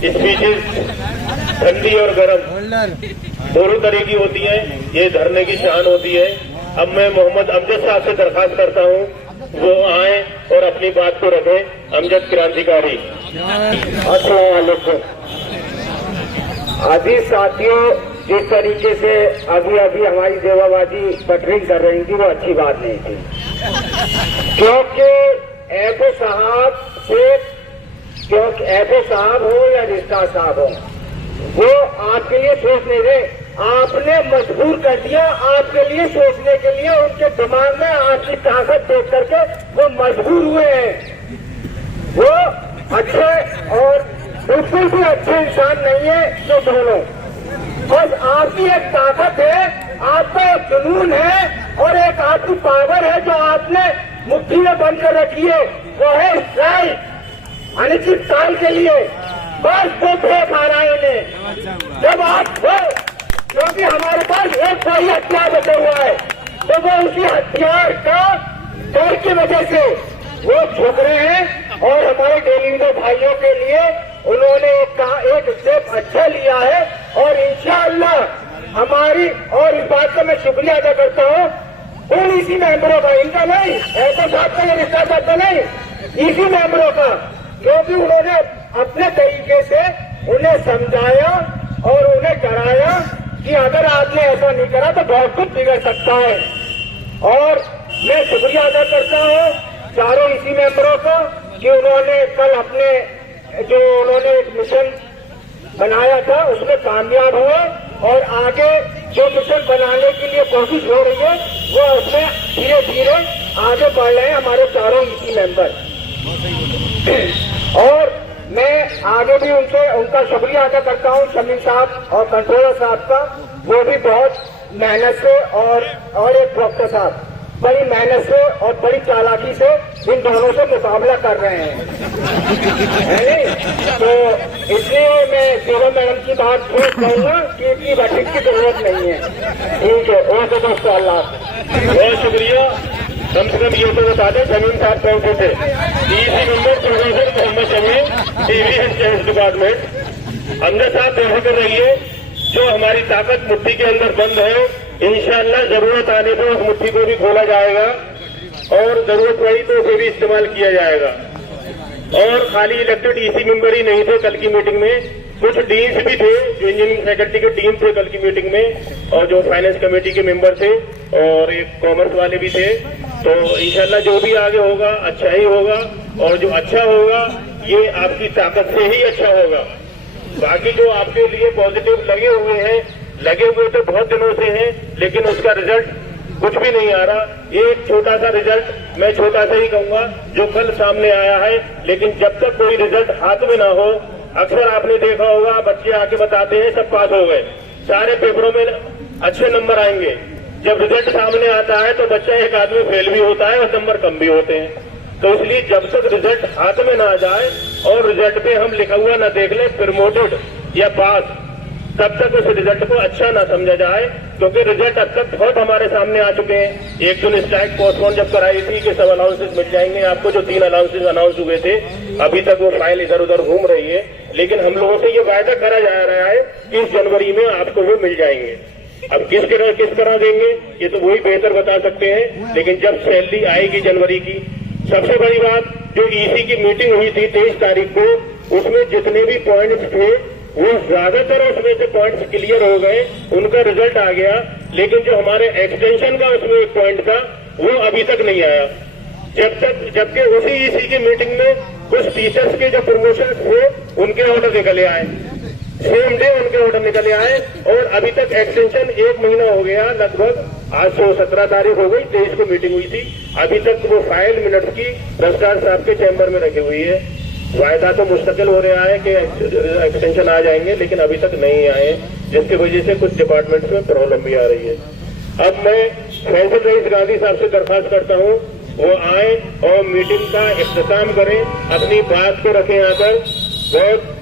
Speeches ठंडी और गर्म दोनों तरह की होती है। ये धरने की शान होती है। अब मैं मोहम्मद अमजद साहब से दरखास्त करता हूँ वो आए और अपनी बात को रखें। अमजद क्रांतिकारी। अस्सलाम वालेकुम। अभी साथियों, जिस तरीके से अभी हमारी देवाबाजी बटरिंग कर रही थी वो अच्छी बात नहीं थी, क्योंकि ऐसे साहब से, क्योंकि ऐसे साहब हो या रिश्ता साहब हो, वो आपके लिए सोच नहीं रहे, आपने मजबूर कर दिया आपके लिए सोचने के लिए। उनके दिमाग में आपकी ताकत देख करके वो मजबूर हुए हैं। वो अच्छे और बिल्कुल भी अच्छे इंसान नहीं है जो दोनों। बस आपकी एक ताकत है, आपका एक जुनून है और एक आपकी पावर है जो आपने मुट्ठी में बंद कर रखी है, वो है स्ट्राइक, अनिश्चित काल के लिए। बस वो देख आ रहा है जब आप वो, क्योंकि हमारे पास एक कोई हथियार बचा हुआ है, तो वो उसी हथियार का डर की वजह से वो झुक रहे हैं। और हमारे डेलीवेटर भाइयों के लिए उन्होंने एक स्टेप अच्छा लिया है और इंशाअल्लाह हमारी, और इस बात का मैं शुक्रिया अदा करता हूँ उन इसी मेंबरों का, इनका नहीं, ऐसा साहब का या रिश्ता साहब का नहीं, इसी मेंबरों का, क्योंकि उन्होंने अपने तरीके से उन्हें समझाया और उन्हें डराया कि अगर आपने ऐसा नहीं करा तो बहुत कुछ बिगड़ सकता है। और मैं शुक्रिया अदा करता हूँ चारों इसी मेंबरों का कि उन्होंने कल अपने जो उन्होंने एक मिशन बनाया था उसमें कामयाब हुए और आगे जो मिशन बनाने के लिए कोशिश हो रही है वो उसमें धीरे धीरे आगे बढ़ रहे हैं हमारे चारों इसी मेंबर। और मैं आगे भी उनका शुक्रिया अदा करता हूँ शमीम साहब और कंट्रोलर साहब का, वो भी बहुत मेहनत से और एक डॉक्टर साहब बड़ी मेहनत से और बड़ी चालाकी से इन दोनों से मुकाबला कर रहे हैं, है नहीं? तो इसलिए मैं देवा मैडम की बात फिर कहूँगा कि इतनी बैठक की जरूरत नहीं है। ठीक है, ओके दोस्तों, अल्लाह। बहुत शुक्रिया। कम से कम ये तो बता दें शमीम साहब कौन से थे। इसी number professor Mohammad Shamim, TV and science department. Amjad sahab बेफिक्र रहिए, जो हमारी ताकत मुट्ठी के अंदर बंद है इंशाअल्लाह जरूरत आने पर उस मुट्ठी को भी खोला जाएगा और जरूरत पड़ी तो उसे भी इस्तेमाल किया जाएगा। और खाली इलेक्टेड ईसी मेंबर ही नहीं थे कल की मीटिंग में, कुछ डीन्स भी थे जो इंजीनियरिंग फैकल्टी के डीन थे कल की मीटिंग में, और जो फाइनेंस कमेटी के मेंबर थे और एक कॉमर्स वाले भी थे। तो इंशाअल्लाह जो भी आगे होगा अच्छा ही होगा, और जो अच्छा होगा ये आपकी ताकत से ही अच्छा होगा। बाकी जो आपके लिए पॉजिटिव लगे हुए तो बहुत दिनों से हैं, लेकिन उसका रिजल्ट कुछ भी नहीं आ रहा। एक छोटा सा रिजल्ट, मैं छोटा सा ही कहूंगा, जो कल सामने आया है, लेकिन जब तक कोई रिजल्ट हाथ में ना हो, अक्सर आपने देखा होगा बच्चे आके बताते हैं सब पास हो गए, सारे पेपरों में अच्छे नंबर आएंगे। जब रिजल्ट सामने आता है तो बच्चा एक आदमी फेल भी होता है और नंबर कम भी होते हैं। तो इसलिए जब तक रिजल्ट हाथ में ना जाए और रिजल्ट पे हम लिखा हुआ न देख ले प्रमोटेड या पास, तब तक उस रिजल्ट को अच्छा ना समझा जाए, क्योंकि रिजल्ट अब तक बहुत हमारे सामने आ चुके हैं। एक दिन स्ट्राइक पोस्टपोन जब कराई थी कि सब अलाउंसेस मिल जाएंगे आपको, जो 3 अलाउंसेस अनाउंस हुए थे, अभी तक वो फाइल इधर उधर घूम रही है। लेकिन हम लोगों से ये वायदा करा जा रहा है कि इस जनवरी में आपको वो मिल जाएंगे। अब किस तरह देंगे ये तो वही बेहतर बता सकते हैं, लेकिन जब सैलरी आएगी जनवरी की। सबसे बड़ी बात, जो ईसी की मीटिंग हुई थी 23 तारीख को, उसमें जितने भी पॉइंट्स थे वो ज्यादातर उसमें से पॉइंट्स क्लियर हो गए, उनका रिजल्ट आ गया। लेकिन जो हमारे एक्सटेंशन का उसमें एक पॉइंट था वो अभी तक नहीं आया, जबकि उसी ईसी की मीटिंग में कुछ टीचर्स के जो प्रमोशन थे उनके ऑर्डर निकले आए, सेम डे उनके ऑर्डर निकले आए, और अभी तक एक्सटेंशन 1 महीना हो गया लगभग। आज तो 17 तारीख हो गई, 23 को मीटिंग हुई थी, अभी तक वो फाइल मिनट्स की रजिस्ट्रार साहब के चैम्बर में रखी हुई है। वायदा तो मुस्तकिल हो रहा है कि एक्सटेंशन आ जाएंगे, लेकिन अभी तक नहीं आए, जिसकी वजह से कुछ डिपार्टमेंट्स में प्रॉब्लम भी आ रही है। अब मैं फैसल रईस गांधी साहब से दरखास्त करता हूँ वो आए और मीटिंग का इख्तिताम करें, अपनी बात को रखें आकर। बहुत